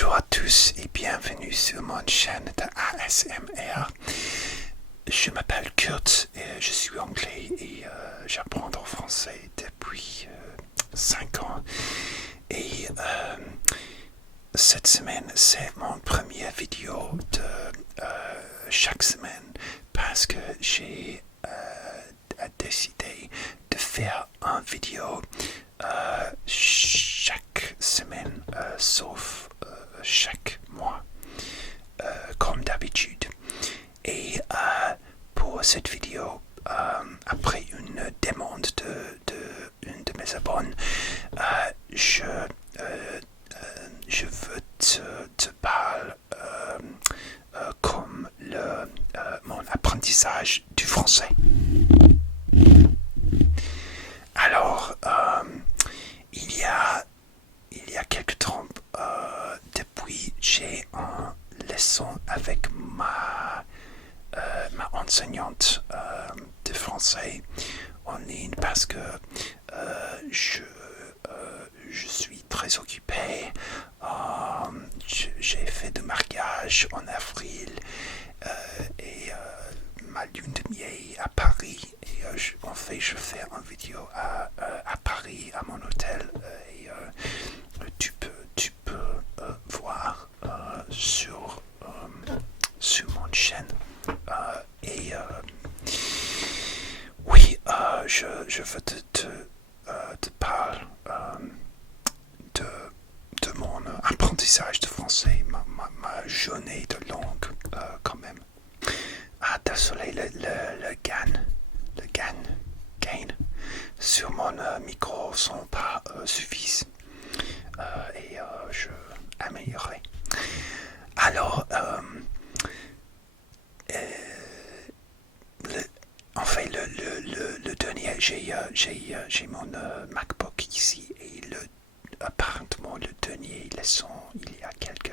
Bonjour à tous et bienvenue sur mon chaîne de ASMR. Je m'appelle Kurt et je suis anglais et j'apprends le français depuis 5 ans. Et cette semaine, c'est mon première vidéo de chaque semaine parce que j'ai décidé de faire une vidéo chaque semaine, sauf chaque mois, comme d'habitude. Et pour cette vidéo, après une demande de une de mes abonnés, je veux te parler comme mon apprentissage du français. Alors, il y a quelque temps, depuis j'ai une leçon avec ma enseignante de français en ligne parce que je suis très occupé. J'ai fait de mariage en avril et ma lune de miel à Paris. Et en fait, je fais une vidéo à Paris, à mon hôtel. Et tu peux voir sur mon chaîne. Et oui, je veux te parler de mon apprentissage de français, ma journée de langue quand même. Ah, désolé, le gain sur mon micro sont pas suffisants et je améliorerai. Alors, en fait, le dernier, j'ai mon MacBook ici et apparemment le dernier leçon, il y a quelques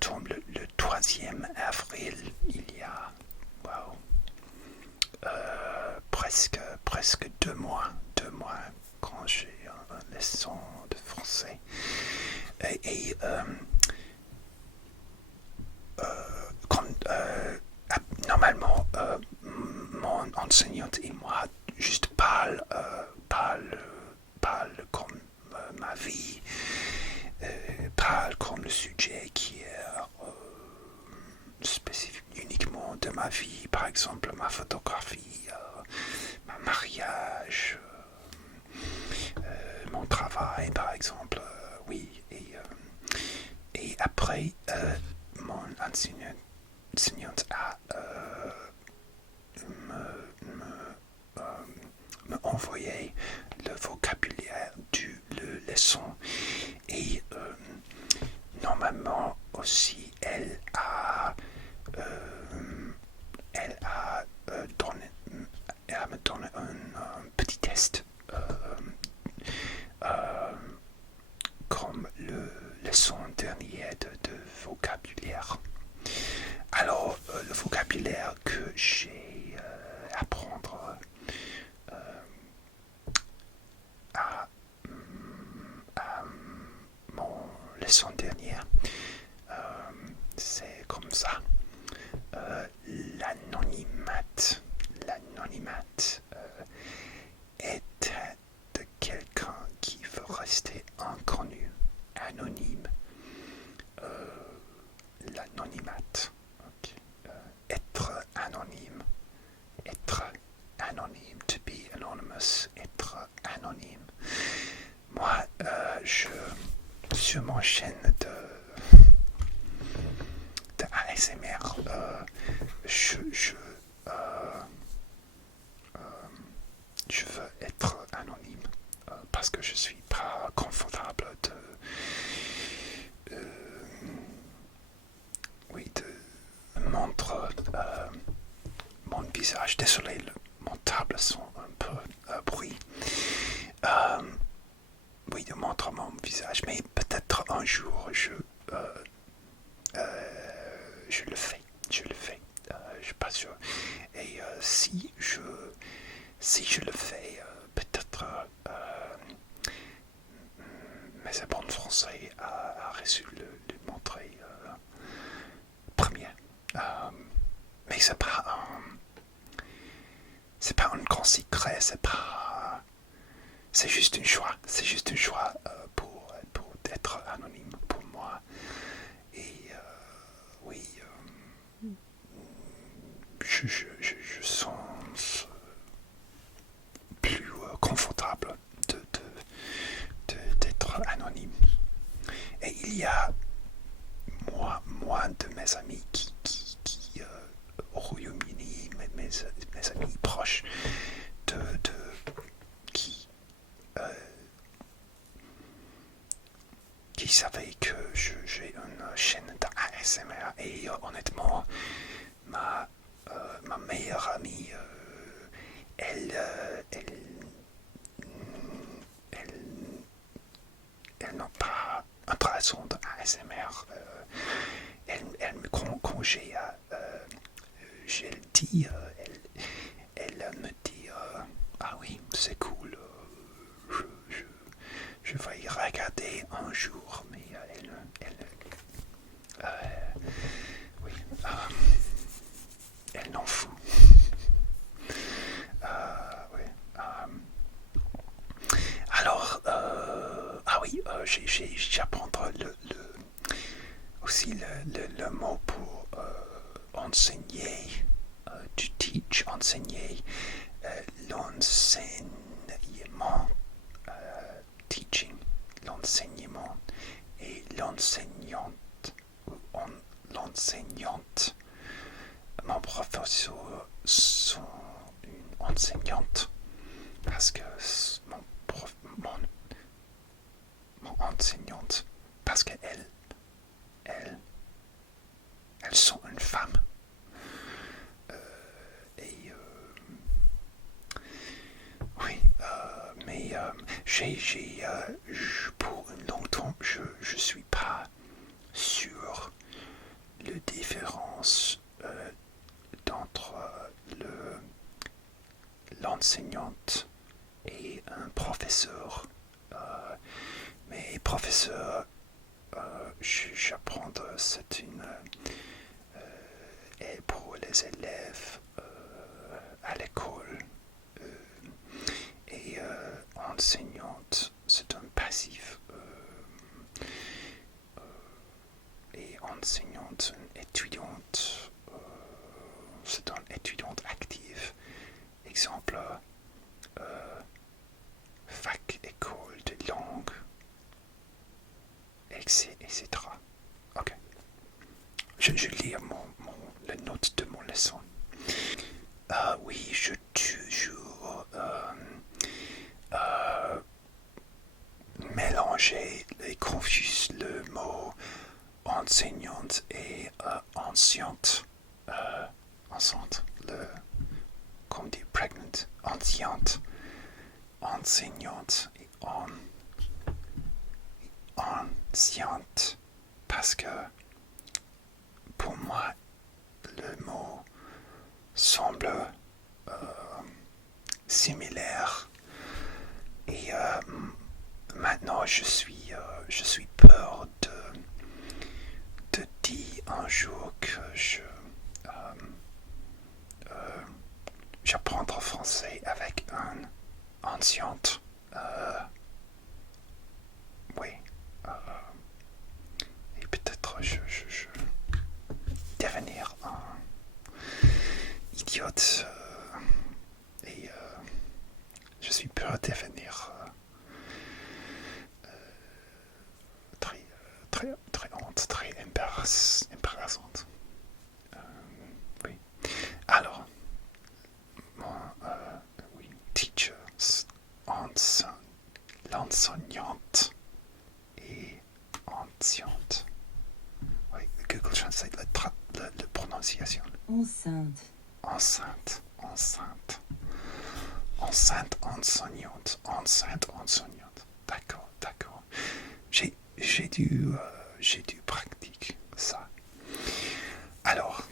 temps, le 3e avril, il y a presque 2 mois quand j'ai une leçon de français. Et normalement, mon enseignante et moi juste parle comme ma vie, parle comme le sujet qui est spécifique uniquement de ma vie, par exemple ma photographie, ma mariage, mon travail par exemple, oui, et après mon enseignante a me envoyé le vocabulaire du leçon et normalement aussi elle a me donné un petit test comme le leçon dernier de vocabulaire. Alors, le vocabulaire que j'ai à apprendre à mon leçon dernière, c'est comme ça. L'anonymat est de quelqu'un qui veut rester inconnu, anonyme. L'anonymat. Okay. Être anonyme, to be anonymous, être anonyme. Moi, sur mon chaîne de ASMR, je veux être anonyme parce que je suis pas confortable de montrer mon visage. Désolé, mon table sont un peu bruit. Oui, de montrer mon visage, mais peut-être un jour je le fais. Je suis pas sûr. Et si je le fais, peut-être mes abonnés français a reçu Mais c'est pas un grand secret, c'est juste un choix. C'est juste un choix pour être anonyme pour moi. Et oui, je sens plus confortable d'être anonyme. Et il y a moi de mes amis qui au Royaume-Uni, mes amis proches, qui savaient que j'ai une chaîne d'ASMR et honnêtement, ma meilleure amie, elle, elle n'a pas un raison de ASMR. Elle me congé à. Je le dis, elle me dit ah oui, c'est cool, je vais y regarder un jour, mais oui, elle n'en fout. Oui, alors, ah oui, j'apprendrai aussi le mot pour enseigner, to teach, enseigner, l'enseignement, teaching, l'enseignement et l'enseignante, l'enseignante. Mon professeur sont une enseignante parce que mon enseignante, parce qu'elles sont une femme. Et oui, mais pour une longue temps, je suis pas sûr la différence entre l'enseignante et un professeur. Mais professeur, j'apprends, c'est une et pour les élèves à l'école et enseignante, c'est un passif et enseignante, une étudiante, c'est une étudiante active. Exemple, fac, école de langue, etc. Ok. Je lis la note de mon leçon. Oui, je toujours mélanger et confuse le mot enseignante et anciente. Enceinte, comme dit pregnant, anciente, enseignante et anciente, parce que pour moi, le mot semble similaire et maintenant je suis peur de dire un jour que j'apprends français avec un anciente. Oui. Et peut-être je devenir un idiote et je suis peur de devenir très honte, très embarrassante. Oui. Alors, oui, teachers, l'enseignante et anciente. Oui, Google Translate la prononciation. Enceinte. Enceinte, enseignante. D'accord. J'ai dû pratiquer ça. Alors,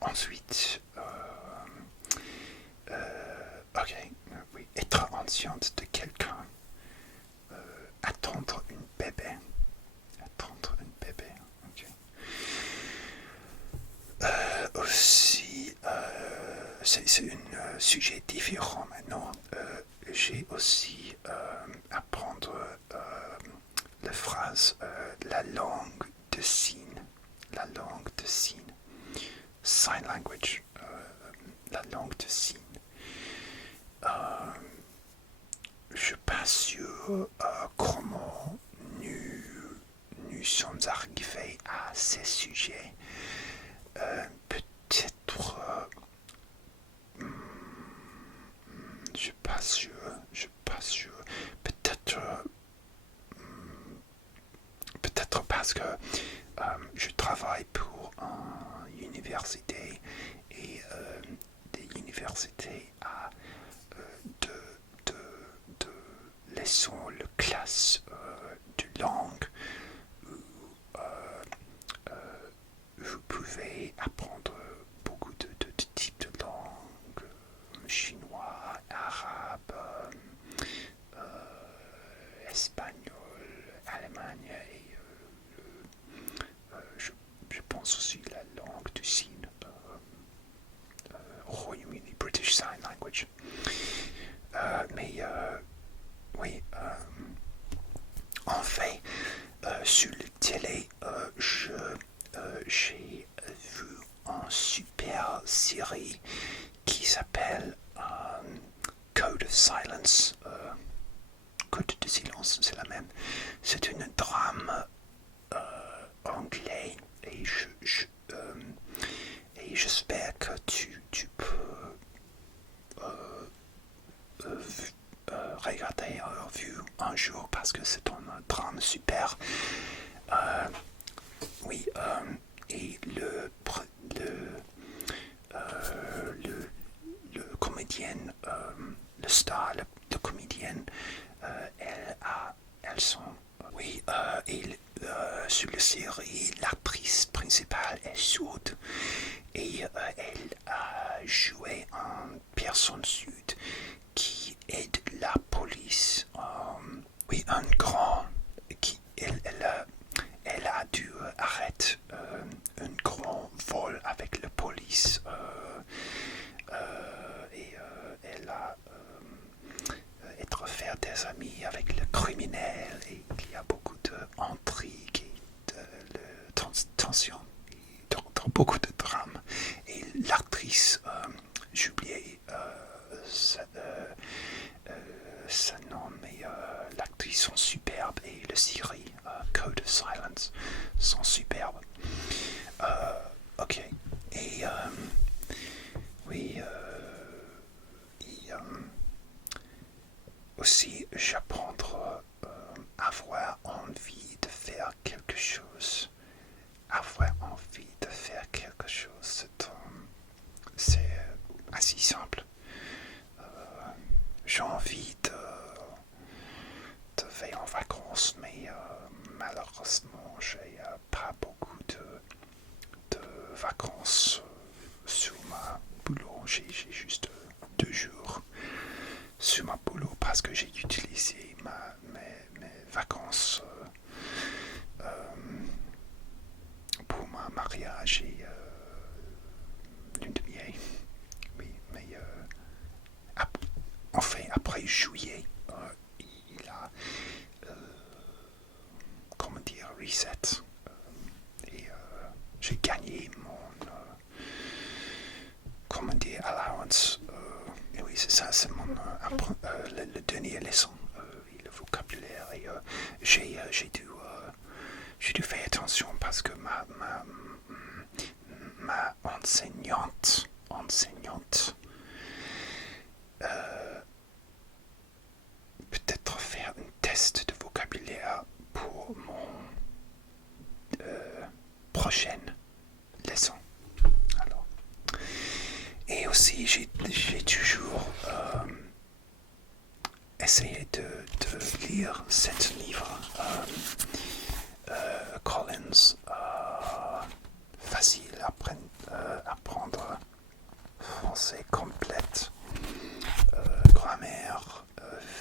ensuite, ok, oui, être anciente de quelqu'un, attendre une bébé, ok. base, la langue de signes. La langue de signes. Sign language. La langue de signes. Je ne suis pas sûr comment nous sommes arrivés à ces sujets. Peut-être... je suis pas sûr. Peut-être parce que je travaille pour une université et des universités à de leçons, le classe de langue où vous pouvez apprendre beaucoup de types de langues, chinois, arabe, espagnol, allemand et je pense aussi la langue du signe, Royaume-Uni, British Sign Language. Mais oui, en fait, sur la télé, j'ai vu une super série qui s'appelle Code of Silence. Code de silence, c'est la même. C'est un drame anglais et j'espère que tu peux regarder vu un jour parce que c'est un drame super. Oui, et le comédienne, le star, le comédienne, elles sont, oui, et sur la série, l'actrice principale est sourde et elle a joué une personne sourde qui aide la police. Oui, un grand qui elle a dû arrêter un grand vol avec la police et elle a être faire des amis avec le criminel et il y a beaucoup d'intrigues et de tension dans beaucoup de drames et l'actrice j'ai oublié sa nom mais l'actrice sont superbes et la série Code of Silence sont superbes. Ok et oui aussi j'apprendre avoir envie de faire quelque chose. C'est assez simple. J'ai envie de faire en vacances, mais malheureusement, j'ai pas beaucoup de vacances sur ma boulot. J'ai juste 2 jours sur ma boulot parce que j'ai utilisé mes vacances pour mon mariage et lune de miel. Oui, mais après juillet, il a comment dire reset et j'ai gagné mon comment dire allowance. Et oui, c'est ça, c'est mon le dernier leçon, le vocabulaire et j'ai dû faire attention parce que ma enseignante peut-être faire un test de vocabulaire pour mon prochaine leçon. Alors, et aussi j'ai toujours essayé de lire cet livre Collins, facile à apprendre français complète, grammaire,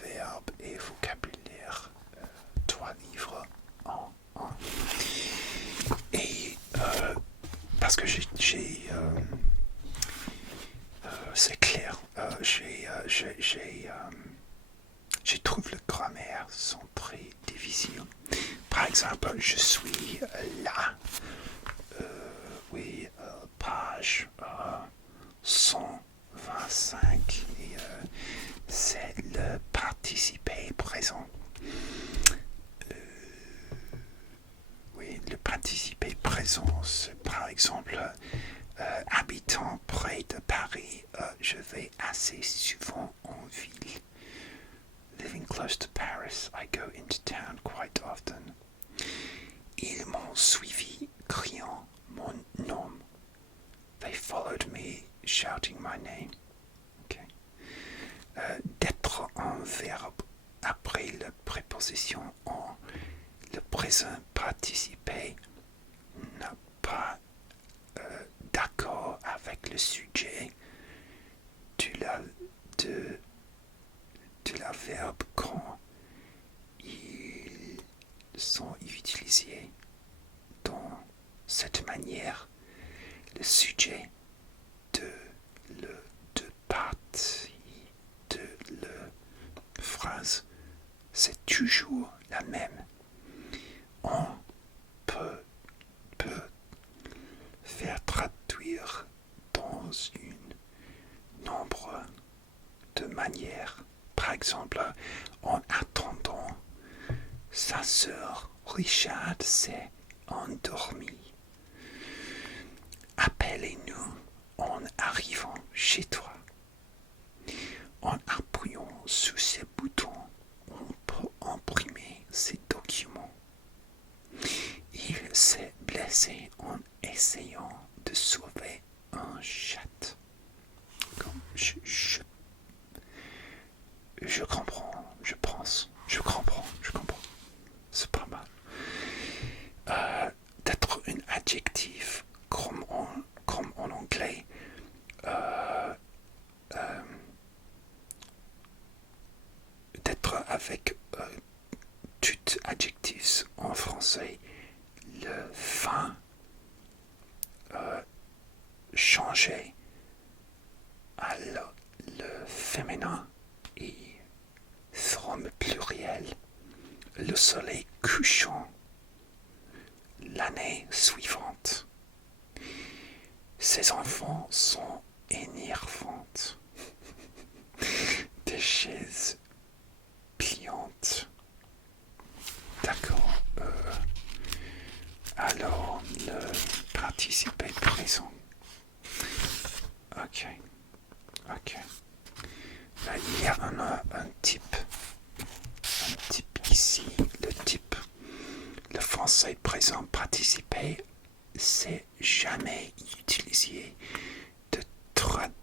verbe et vocabulaire, 3 livres en un. Et parce que c'est clair, j'ai trouvé la grammaire sont très difficiles. Par exemple, je suis là. Oui, page 125. Et c'est le participé présent. Oui, le participé présent, c'est par exemple habitant près de Paris, je vais assez souvent en ville. Living close to Paris, I go into town quite often. Ils m'ont suivi, criant mon nom. They followed me, shouting my name. Okay. D'être un verbe après la préposition en, le présent participé n'a pas d'accord avec le sujet de la verbe quand ils sont utilisés dans cette manière. Le sujet de partie de la phrase, c'est toujours la même. On peut faire traduire dans un nombre de manières. Par exemple, en attendant, sa sœur Richard s'est endormie. Appelez-nous en arrivant chez toi. En appuyant sur ces boutons, on peut imprimer ces documents. Il s'est blessé en essayant de sauver un chat. Je comprends, je pense, je comprends. C'est pas mal. D'être un adjectif comme en anglais. D'être avec tout adjectif en français. Le fin changer à le féminin et forme plurielle. Le soleil couchant l'année suivante. Ces enfants sont énervantes. Des chaises pliantes. D'accord. Alors, le participé présent. Ok. Il y a un type ici. Le type, le français présent participé, c'est jamais utilisé de traduire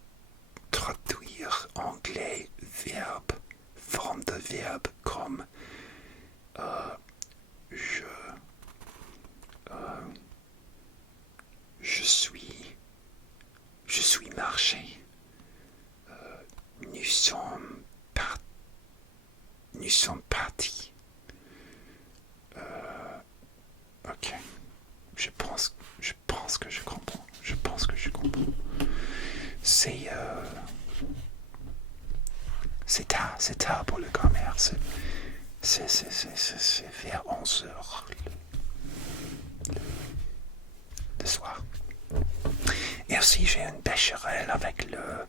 anglais verbe, forme de verbe comme je suis marché. Nous sommes partis. Ok. Je pense que je comprends. C'est tard pour le grammaire. C'est vers 11 heures le soir. Et aussi, j'ai une bécherelle avec le...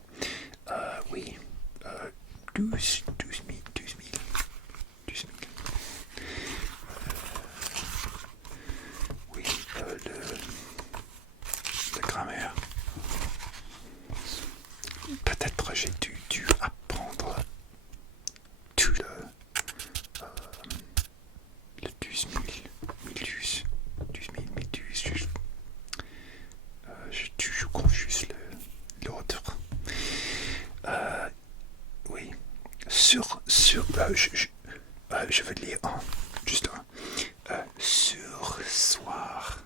12 000. Oui, le grammaire. Peut-être j'ai dû apprendre tout le 12 000, 1012, 12 000, 1012. J'ai toujours confus l'autre. Oui. Je vais lire juste un. Sursoir.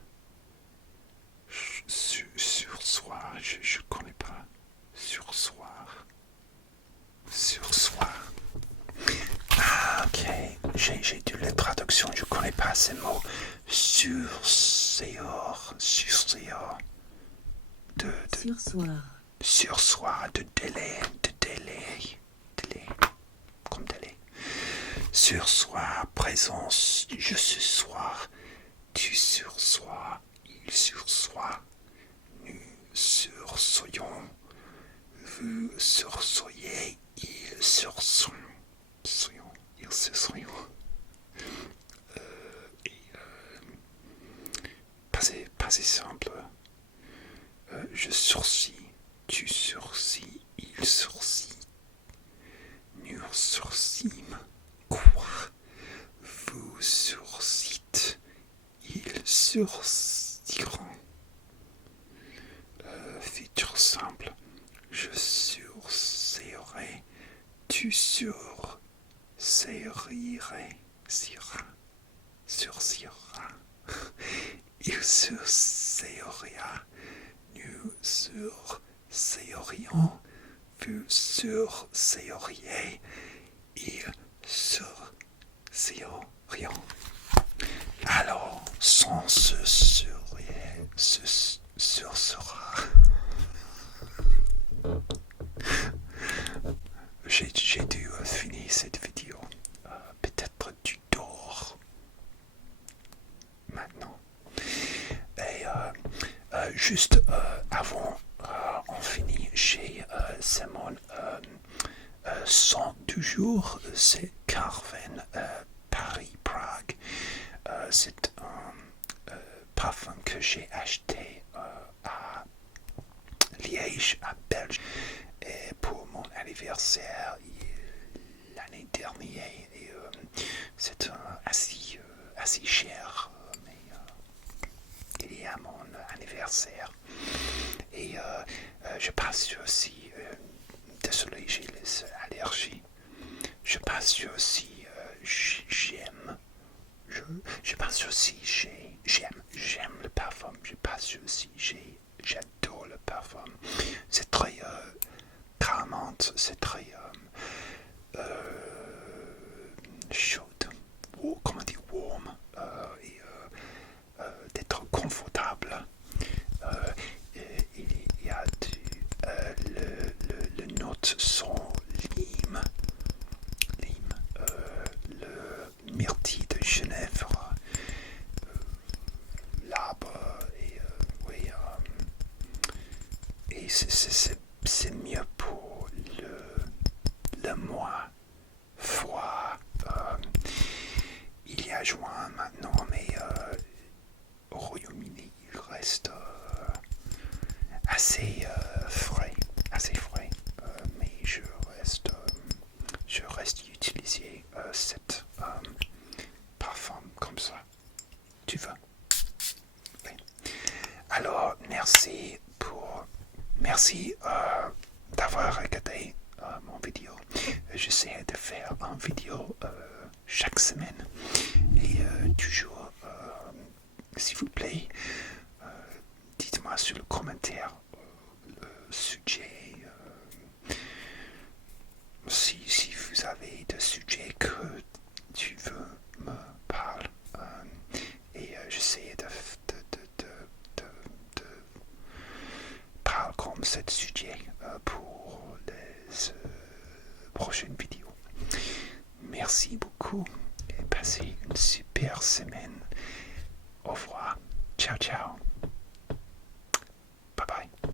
Sursoir, je connais pas. Sursoir. Ah, ok. J'ai dû la traduction, je connais pas ces mots. Sursoir. Sursoir, de délai. Comme délai. Sursoir, présence, je ce soir. assez simple. Je sourcille, tu sourcilles, il sourcille. Nous sourcîmes. Quoi? Vous sourcîtes, ils sourcilleront. Futur simple. Je sourcillerai, tu sourcillerais. Surcillera. Il sourcillera. Nous sourcillerions. Vous sourcilleriez. Ils sourcillerions. Alors, sans se sursera. J'ai dû finir cette vidéo. Peut-être tu dors maintenant. Et juste avant on finit, c'est mon 102 jours, c'est Carven Paris-Prague. C'est un parfum que j'ai acheté à Liège, à Belgique, et pour mon anniversaire l'année dernière. Et, c'est assez cher, mais il est à mon anniversaire. Et je passe aussi, désolé, j'ai les allergies. Je passe aussi, j'aime le parfum. Je passe aussi, j'adore le parfum. C'est très calmant, c'est très chaude, comment dire, warm, et d'être confortable. Il y a le note sont lime, le myrtille de Genève, l'arbre, et oui, et c'est mieux pour le mois froid. Il y a juin maintenant, mais au Royaume-Uni, il reste assez frais, mais je reste utiliser cet parfum comme ça. Tu veux? Oui. Alors, merci d'avoir regardé mon vidéo. J'essaie de faire une vidéo chaque semaine et toujours, s'il vous plaît, dites-moi sur le commentaire le sujet, si vous avez des sujets que tu veux me parler, et j'essaie de parler comme ce sujet pour les prochaines vidéos. Merci beaucoup et passez une super semaine. Au revoir. Ciao, ciao.